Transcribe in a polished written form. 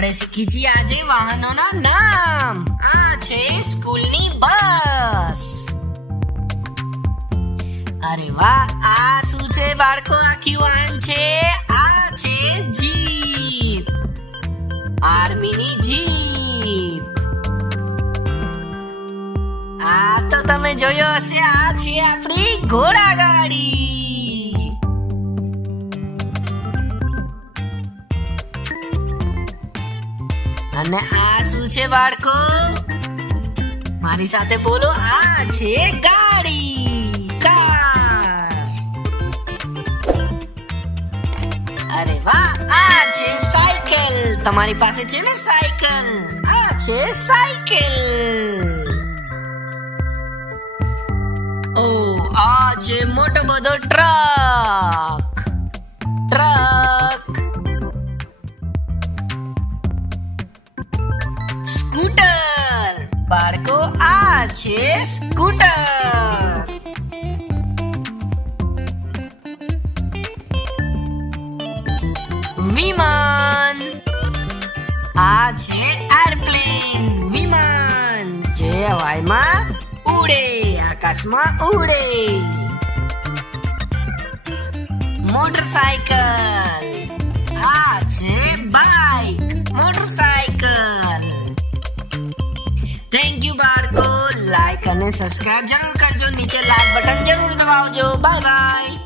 આપણે શીખી છીએ આજે વાહનોના નામ. આ છે સ્કૂલની બસ. અરે વાહ, આ શું છે બાળકો? આખી વાહન છે. આ છે જીપ, આર્મીની જીપ. આ તો તમે જોયો હશે, આ છે આપણી ઘોડાગાડી. અને આ શું છે બાળકો? મારી સાથે બોલો, આ છે ગાડી, કાર. અરે વાહ, આ છે સાયકલ. તમારી પાસે છે ને સાયકલ? આ છે સાયકલ. ઓ, આ છે મોટો બધો ટ્રક, ટ્રક. સ્કૂટર. બાળકો, આ છે સ્કૂટર. વિમાન. આ છે એરપ્લેન, વિમાન જે હવાઈમાં ઉડે, આકાશમાં ઉડે. મોટરસાયકલ. આ છે બાઇક, મોટરસાયકલ. થેન્ક યુ બાળકો. લાઈક અને સબસ્ક્રાઇબ જરૂર કરજો. નીચે લાલ બટન જરૂર દબાવજો. Bye bye.